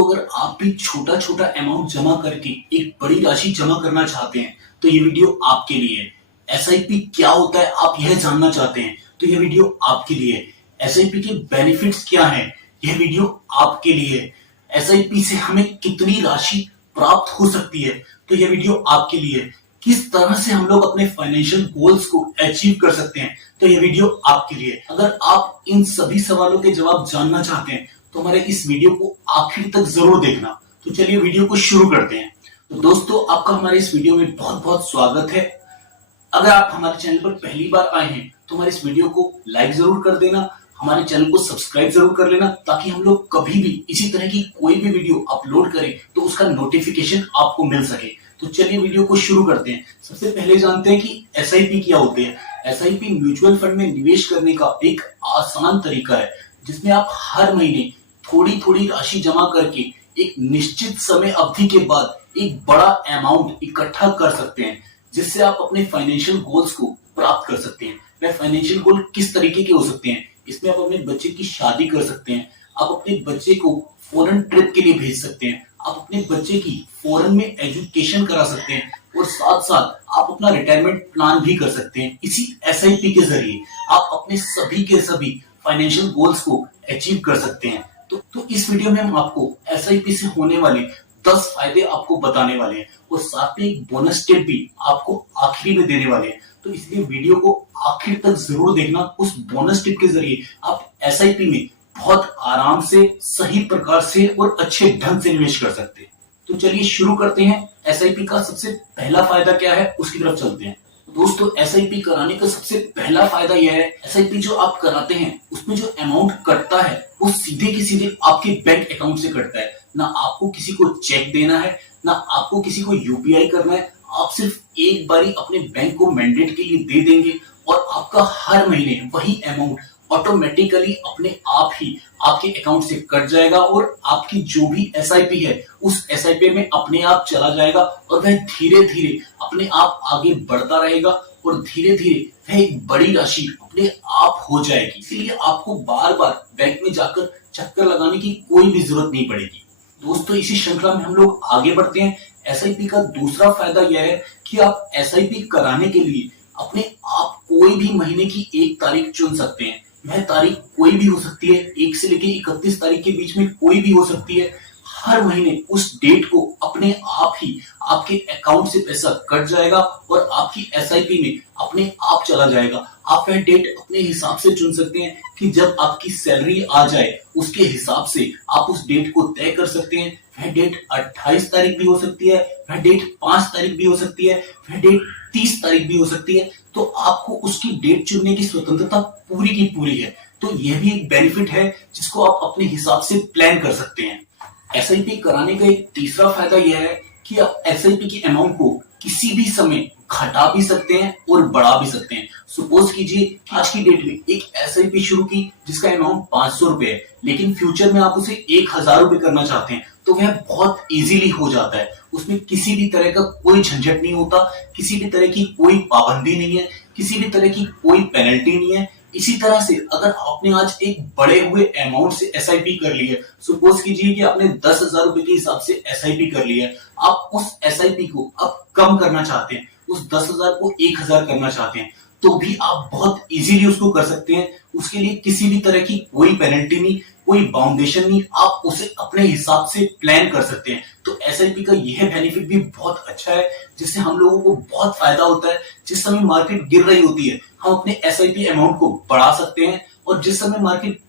दोस्तों, अगर आप भी छोटा छोटा अमाउंट जमा करके एक बड़ी राशि जमा करना चाहते हैं तो ये वीडियो आपके लिए है। एसआईपी क्या होता है आप यह जानना चाहते हैं तो यह वीडियो आपके लिए है। एसआईपी के बेनिफिट्स क्या हैं यह वीडियो आपके लिए है। एसआईपी से हमें कितनी राशि प्राप्त हो सकती है तो यह वीडियो आपके लिए है। किस तरह से हम लोग अपने फाइनेंशियल गोल्स को अचीव कर सकते हैं तो यह वीडियो आपके लिए है। अगर आप इन सभी सवालों के जवाब जानना चाहते हैं तो हमारे इस वीडियो को आखिर तक जरूर देखना। तो चलिए वीडियो को शुरू करते हैं। तो दोस्तों, आपका हमारे इस वीडियो में बहुत बहुत स्वागत है। अगर आप हमारे चैनल पर पहली बार आए हैं तो हमारे इस वीडियो को लाइक जरूर कर देना, हमारे चैनल को सब्सक्राइब जरूर कर लेना ताकि हम लोग कभी भी इसी तरह की कोई भी वीडियो अपलोड करें तो उसका नोटिफिकेशन आपको मिल सके। तो चलिए वीडियो को शुरू करते हैं। सबसे पहले जानते हैं कि एसआईपी क्या होते हैं। एसआईपी म्यूचुअल फंड में निवेश करने का एक आसान तरीका है जिसमें आप हर महीने थोड़ी थोड़ी राशि जमा करके एक निश्चित समय अवधि के बाद एक बड़ा अमाउंट इकट्ठा कर सकते हैं जिससे आप अपने फाइनेंशियल गोल्स को प्राप्त कर सकते हैं। वह फाइनेंशियल गोल किस तरीके के हो सकते हैं? इसमें आप अपने बच्चे की शादी कर सकते हैं, आप अपने बच्चे को फॉरेन ट्रिप के लिए भेज सकते हैं, आप अपने बच्चे की फॉरेन में एजुकेशन करा सकते हैं और साथ साथ आप अपना रिटायरमेंट प्लान भी कर सकते हैं। इसी एसआईपी के जरिए आप अपने सभी के सभी फाइनेंशियल गोल्स को अचीव कर सकते हैं। तो इस वीडियो में हम आपको एसआईपी से होने वाले 10 फायदे आपको बताने वाले हैं और साथ में एक बोनस टिप भी आपको आखिरी में देने वाले हैं। तो इसलिए वीडियो को आखिर तक जरूर देखना। उस बोनस टिप के जरिए आप एसआईपी में बहुत आराम से, सही प्रकार से और अच्छे ढंग से निवेश कर सकते हैं। तो चलिए शुरू करते हैं। एसआईपी का सबसे पहला फायदा क्या है उसकी तरफ चलते हैं। दोस्तों, एसआईपी कराने का सबसे पहला फायदा यह है, एसआईपी जो आप कराते हैं उसमें जो अमाउंट कटता है वो सीधे के सीधे आपके बैंक अकाउंट से कटता है। ना आपको किसी को चेक देना है, ना आपको किसी को यूपीआई करना है। आप सिर्फ एक बारी अपने बैंक को मैंडेट के लिए दे देंगे और आपका हर महीने वही अमाउंट ऑटोमेटिकली अपने आप ही आपके अकाउंट से कट जाएगा और आपकी जो भी एसआईपी है उस एसआईपी में अपने आप चला जाएगा और वह धीरे धीरे अपने आप आगे बढ़ता रहेगा और धीरे धीरे वह एक बड़ी राशि अपने आप हो जाएगी। इसलिए आपको बार बार बैंक में जाकर चक्कर लगाने की कोई भी जरूरत नहीं पड़ेगी। दोस्तों, इसी श्रृंखला में हम लोग आगे बढ़ते हैं। एसआईपी का दूसरा फायदा यह है कि आप एसआईपी कराने के लिए अपने आप कोई भी महीने की एक तारीख चुन सकते हैं। यह तारीख कोई भी हो सकती है, 1 से लेकर 31 तारीख के बीच में कोई भी हो सकती है। हर महीने उस डेट को अपने आप ही आपके अकाउंट से पैसा कट जाएगा और आपकी एसआईपी में अपने आप चला जाएगा। आप वह डेट अपने हिसाब से चुन सकते हैं कि जब आपकी सैलरी आ जाए उसके हिसाब से आप उस डेट को तय कर सकते हैं। वह डेट 28 तारीख भी हो सकती है, वह डेट 5 तारीख भी हो सकती है, वह डेट 30 तारीख भी हो सकती है। तो आपको उसकी डेट चुनने की स्वतंत्रता पूरी की पूरी है। तो यह भी एक बेनिफिट है जिसको आप अपने हिसाब से प्लान कर सकते हैं। एसआईपी कराने का एक तीसरा फायदा यह है कि आप एसआईपी की अमाउंट को किसी भी समय घटा भी सकते हैं और बढ़ा भी सकते हैं। सपोज कीजिए कि आज की डेट में एक एसआईपी शुरू की जिसका अमाउंट 500 रुपए है, लेकिन फ्यूचर में आप उसे 1000 रुपए करना चाहते हैं तो वह बहुत इजीली हो जाता है। उसमें किसी भी तरह का कोई झंझट नहीं होता, किसी भी तरह की कोई पाबंदी नहीं है, किसी भी तरह की कोई पेनल्टी नहीं है। इसी तरह से अगर आपने आज एक बड़े हुए अमाउंट से एसआईपी कर ली है, सपोज कीजिए कि आपने 10,000 रुपए के हिसाब से एसआईपी कर ली है, आप उस एसआईपी को अब कम करना चाहते हैं, उस 10,000 को 1,000 करना चाहते हैं तो भी आप बहुत इजीली उसको कर सकते हैं। उसके लिए किसी भी तरह की कोई पेनल्टी नहीं, कोई बाउंडेशन नहीं, आप उसे अपने हिसाब से प्लान कर सकते हैं। तो एसआईपी का यह बेनिफिट भी बहुत अच्छा है जिससे हम लोगों को बहुत फायदा होता है। जिस समय मार्केट गिर रही होती है हम अपने एसआईपी अमाउंट को बढ़ा सकते हैं और जिस समय मार्केट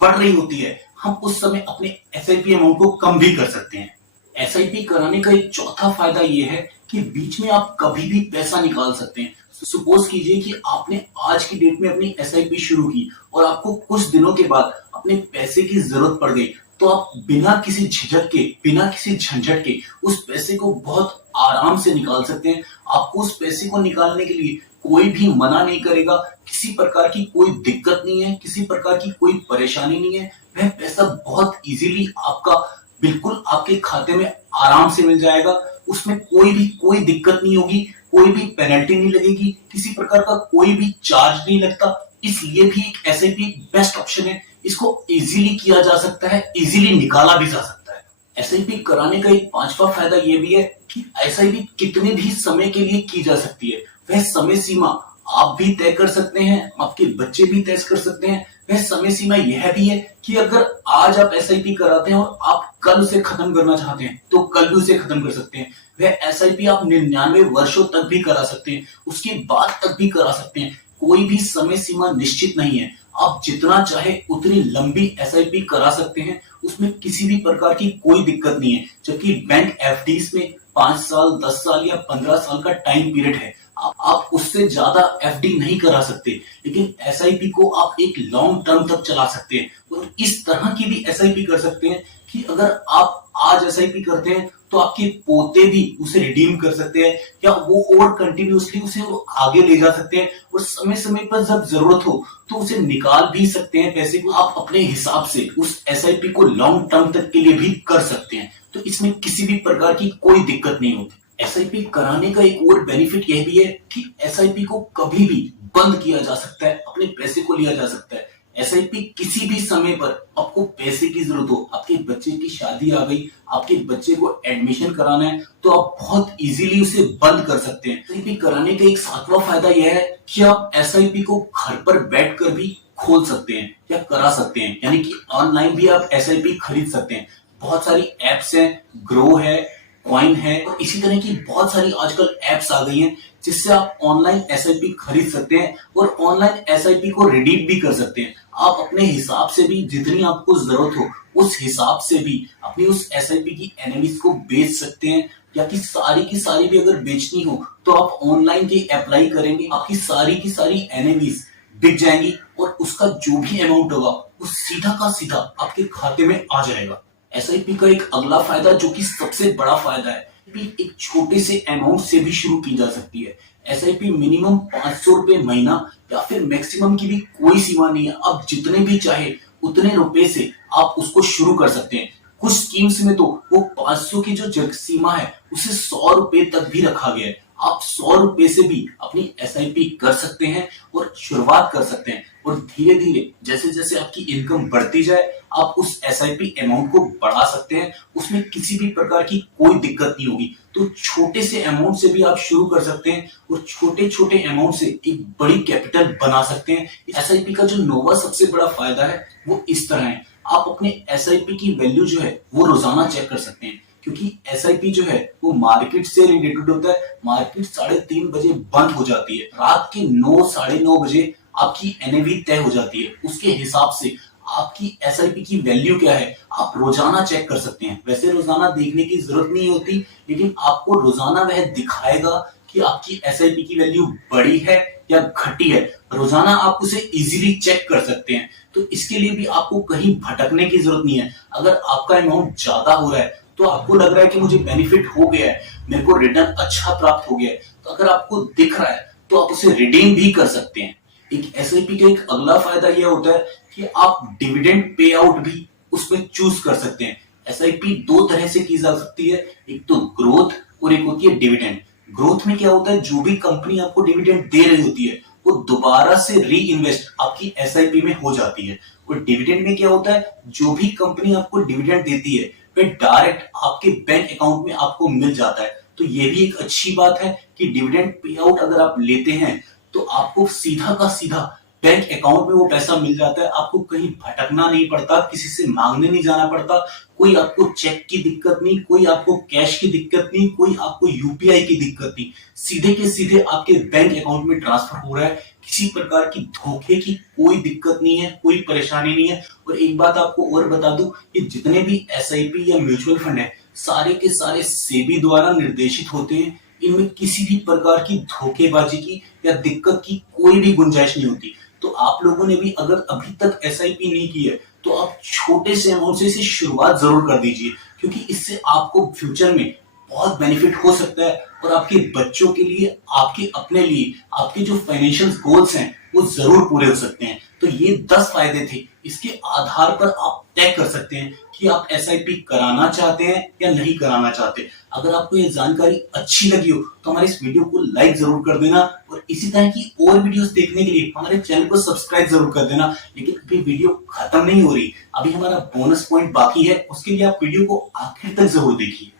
बढ़ रही होती है हम उस समय अपने एसआईपी अमाउंट को कम भी कर सकते हैं। एसआईपी कराने का एक चौथा फायदा यह है कि बीच में आप कभी भी पैसा निकाल सकते हैं। सपोज कीजिए कि आपने आज की डेट में अपनी एसआईपी शुरू की और आपको कुछ दिनों के बाद अपने पैसे की जरूरत पड़ गई तो आप बिना किसी झिझक के, बिना किसी झंझट के उस पैसे को बहुत आराम से निकाल सकते हैं। आपको उस पैसे को निकालने के लिए कोई भी मना नहीं करेगा, किसी प्रकार की कोई दिक्कत नहीं है, किसी प्रकार की कोई परेशानी नहीं है। वह पैसा बहुत इजीली आपका बिल्कुल आपके खाते में आराम से मिल जाएगा। उसमें कोई दिक्कत नहीं होगी, कोई भी पेनल्टी नहीं लगेगी, किसी प्रकार का कोई भी चार्ज नहीं लगता। इसलिए भी एक एसआईपी बेस्ट ऑप्शन है। इसको इजीली किया जा सकता है, इजीली निकाला भी जा सकता है। एसआईपी कराने का एक पांचवा फायदा ये भी है कि एसआईपी कितने भी समय के लिए की जा सकती है। वह समय सीमा आप भी तय कर सकते हैं, आपके बच्चे भी तय कर सकते हैं। वह समय सीमा यह भी है कि अगर आज आप एसआईपी कराते हैं और आप कल उसे खत्म करना चाहते हैं तो कल भी उसे खत्म कर सकते हैं। वह एसआईपी आप 99 वर्षों तक भी करा सकते हैं, उसके बाद तक भी करा सकते हैं। कोई भी समय सीमा निश्चित नहीं है। आप जितना चाहे उतनी लंबी एसआईपी करा सकते हैं, उसमें किसी भी प्रकार की कोई दिक्कत नहीं है। जबकि बैंक एफडीज में 5 साल, 10 साल या 15 साल का टाइम पीरियड है। आप उससे ज्यादा एफडी नहीं करा सकते, लेकिन एसआईपी को आप एक लॉन्ग टर्म तक चला सकते हैं। और इस तरह की भी एसआईपी कर सकते हैं कि अगर आप आज एसआईपी करते हैं तो आपके पोते भी उसे रिडीम कर सकते हैं, या वो और कंटिन्यूसली उसे वो आगे ले जा सकते हैं। और समय समय पर जब जरूरत हो तो उसे निकाल भी सकते हैं पैसे को। आप अपने हिसाब से उस एसआईपी को लॉन्ग टर्म तक के लिए भी कर सकते हैं। तो इसमें किसी भी प्रकार की कोई दिक्कत नहीं होती। एसआईपी कराने का एक और बेनिफिट यह भी है कि एसआईपी को कभी भी बंद किया जा सकता है, अपने पैसे को लिया जा सकता है। एसआईपी किसी भी समय पर आपको पैसे की जरूरत हो, आपके बच्चे की शादी आ गई, आपके बच्चे को एडमिशन कराना है, तो आप बहुत इजीली उसे बंद कर सकते हैं। एसआईपी कराने का एक सातवां फायदा यह है कि आप एसआईपी को घर पर बैठकर भी खोल सकते हैं या करा सकते हैं। यानी कि ऑनलाइन भी आप एसआईपी खरीद सकते हैं। बहुत सारी एप्स हैं, ग्रो है, कॉइन है, और इसी तरह की बहुत सारी आजकल एप्स आ गई हैं जिससे आप ऑनलाइन एसआईपी खरीद सकते हैं और ऑनलाइन एसआईपी को रिडीम भी कर सकते हैं। आप अपने हिसाब से भी जितनी आपको जरूरत हो उस हिसाब से भी अपनी उस एसआईपी की एनएवीज को बेच सकते हैं, या कि सारी भी अगर बेचनी हो तो आप ऑनलाइन की अप्लाई करेंगे, आपकी सारी की सारी एनएवीज बिक जाएंगी और उसका जो भी अमाउंट होगा वो सीधा का सीधा आपके खाते में आ जाएगा। एसआईपी का एक अगला फायदा जो कि सबसे बड़ा फायदा है, एक छोटे से अमाउंट से भी शुरू की जा सकती है। एसआईपी मिनिमम 500 रुपए महीना या फिर मैक्सिमम की भी कोई सीमा नहीं है। आप जितने भी चाहे उतने रुपए से आप उसको शुरू कर सकते हैं। कुछ स्कीम्स में तो वो 500 की जो सीमा है उसे 100 रुपए तक भी रखा गया है। आप 100 रुपए से भी अपनी एसआईपी कर सकते हैं और शुरुआत कर सकते हैं। और धीरे धीरे जैसे जैसे आपकी इनकम बढ़ती जाए आप उस एसआईपी अमाउंट को बढ़ा सकते हैं। उसमें किसी भी प्रकार की कोई दिक्कत नहीं होगी। तो छोटे से अमाउंट से भी आप शुरू कर सकते हैं और छोटे छोटे अमाउंट से एक बड़ी कैपिटल बना सकते हैं। एसआईपी का जो नौवां सबसे बड़ा फायदा है वो इस तरह है, आप अपने एसआईपी की वैल्यू जो है वो रोजाना चेक कर सकते हैं। क्योंकि एसआईपी जो है वो मार्केट से रिलेटेड होता है। मार्केट 3:30 बजे बंद हो जाती है, रात के 9, 9:30 बजे आपकी एनएवी तय हो जाती है। उसके हिसाब से आपकी एसआईपी की वैल्यू क्या है आप रोजाना चेक कर सकते हैं। वैसे रोजाना देखने की जरूरत नहीं होती, लेकिन आपको रोजाना वह दिखाएगा कि आपकी एसआईपी की वैल्यू बढ़ी है या घटी है। रोजाना आप उसे इजीली चेक कर सकते हैं। तो इसके लिए भी आपको कहीं भटकने की जरूरत नहीं है। अगर आपका अमाउंट ज्यादा हो रहा है तो आपको लग रहा है कि मुझे बेनिफिट हो गया है, मेरे को रिटर्न अच्छा प्राप्त हो गया है, तो अगर आपको दिख रहा है तो आप उसे रिडीम भी कर सकते हैं। एक एसआईपी का एक अगला फायदा यह होता है कि आप डिविडेंड पे आउट भी उसमें चूज कर सकते हैं। एसआईपी दो तरह से की जा सकती है, एक तो ग्रोथ और एक होती है डिविडेंड। ग्रोथ में क्या होता है, जो भी कंपनी आपको डिविडेंड दे रही होती है वो दोबारा से री इन्वेस्ट आपकी एसआईपी में हो जाती है। और डिविडेंड में क्या होता है, जो भी कंपनी आपको डिविडेंड देती है वह डायरेक्ट आपके बैंक अकाउंट में आपको मिल जाता है। तो ये भी एक अच्छी बात है कि डिविडेंड पे आउट अगर आप लेते हैं तो आपको सीधा का सीधा बैंक अकाउंट में वो पैसा मिल जाता है। आपको कहीं भटकना नहीं पड़ता, किसी से मांगने नहीं जाना पड़ता, कोई आपको चेक की दिक्कत नहीं, कोई आपको कैश की दिक्कत नहीं, कोई आपको यूपीआई की दिक्कत नहीं। सीधे के सीधे आपके बैंक अकाउंट में ट्रांसफर हो रहा है। किसी प्रकार की धोखे की कोई दिक्कत नहीं है, कोई परेशानी नहीं है। और एक बात आपको और बता दूं कि जितने भी एसआईपी या म्यूचुअल फंड है सारे के सारे सेबी द्वारा निर्देशित होते हैं। इनमें किसी भी प्रकार की धोखेबाजी की या दिक्कत की कोई भी गुंजाइश नहीं होती। तो आप लोगों ने भी अगर अभी तक एसआईपी नहीं की है तो आप छोटे से अमाउंट से इसे शुरुआत जरूर कर दीजिए, क्योंकि इससे आपको फ्यूचर में बहुत बेनिफिट हो सकता है। और आपके बच्चों के लिए, आपके अपने लिए, आपके जो फाइनेंशियल गोल्स हैं वो जरूर पूरे हो सकते हैं। तो ये 10 फायदे थे, इसके आधार पर आप तय कर सकते हैं कि आप एसआईपी कराना चाहते हैं या नहीं कराना चाहते। अगर आपको ये जानकारी अच्छी लगी हो तो हमारे इस वीडियो को लाइक जरूर कर देना और इसी तरह की और वीडियोस देखने के लिए हमारे चैनल को सब्सक्राइब जरूर कर देना। लेकिन अभी वीडियो खत्म नहीं हो रही, अभी हमारा बोनस पॉइंट बाकी है, उसके लिए आप वीडियो को आखिर तक जरूर देखिए।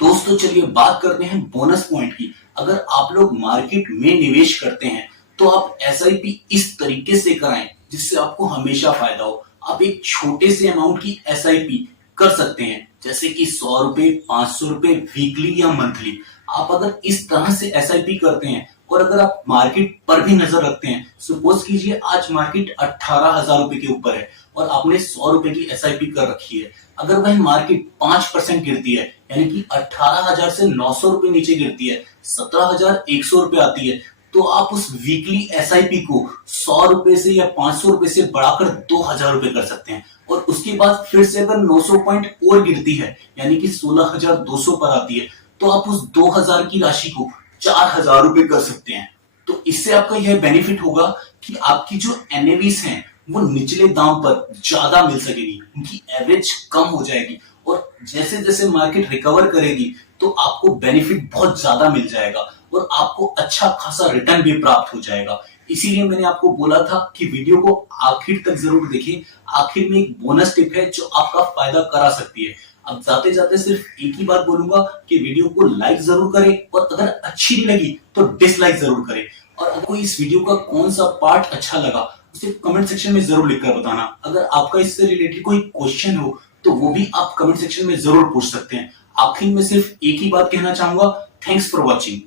दोस्तों चलिए बात करते हैं बोनस पॉइंट की। अगर आप लोग मार्केट में निवेश करते हैं तो आप एसआईपी इस तरीके से कराएं जिससे आपको हमेशा फायदा हो। आप एक छोटे से अमाउंट की एसआईपी कर सकते हैं, जैसे कि 100 रुपए, 500 रुपए वीकली या मंथली। आप अगर इस तरह से एसआईपी करते हैं और अगर आप मार्केट पर भी नजर रखते हैं, सपोज कीजिए आज मार्केट 18,000 रुपए के ऊपर है और आपने 100 रुपए की एसआईपी कर रखी है। अगर वह मार्केट 5% गिरती है, यानी कि 18,000 से 900 रुपए नीचे गिरती है, 17,100 रुपए आती है, तो आप उस वीकली एसआईपी को 100 रुपए से या 500 रुपए से बढ़ाकर 2,000 रुपए कर सकते हैं। और उसके बाद फिर से अगर 900 पॉइंट और गिरती है, यानी कि 16,200 पर आती है, तो आप उस 2,000 की राशि को 4,000 रुपए कर सकते हैं। तो इससे आपका यह बेनिफिट होगा कि आपकी जो एनएवीज हैं वो निचले दाम पर ज्यादा मिल सकेगी, उनकी एवरेज कम हो जाएगी और जैसे जैसे मार्केट रिकवर करेगी तो आपको बेनिफिट बहुत ज्यादा मिल जाएगा और आपको अच्छा खासा रिटर्न भी प्राप्त हो जाएगा। इसीलिए मैंने आपको बोला था कि वीडियो को आखिर तक जरूर देखें। आखिर में एक बोनस टिप है जो आपका फायदा करा सकती है। अब जाते जाते सिर्फ एक ही बात बोलूंगा कि वीडियो को लाइक जरूर करें और अगर अच्छी नहीं लगी तो डिसलाइक जरूर करें। और अगर कोई इस वीडियो का कौन सा पार्ट अच्छा लगा उसे कमेंट सेक्शन में जरूर लिखकर बताना। अगर आपका इससे रिलेटेड कोई क्वेश्चन हो तो वो भी आप कमेंट सेक्शन में जरूर पूछ सकते हैं। आखिर में सिर्फ एक ही बात कहना चाहूंगा, थैंक्स फॉर वॉचिंग।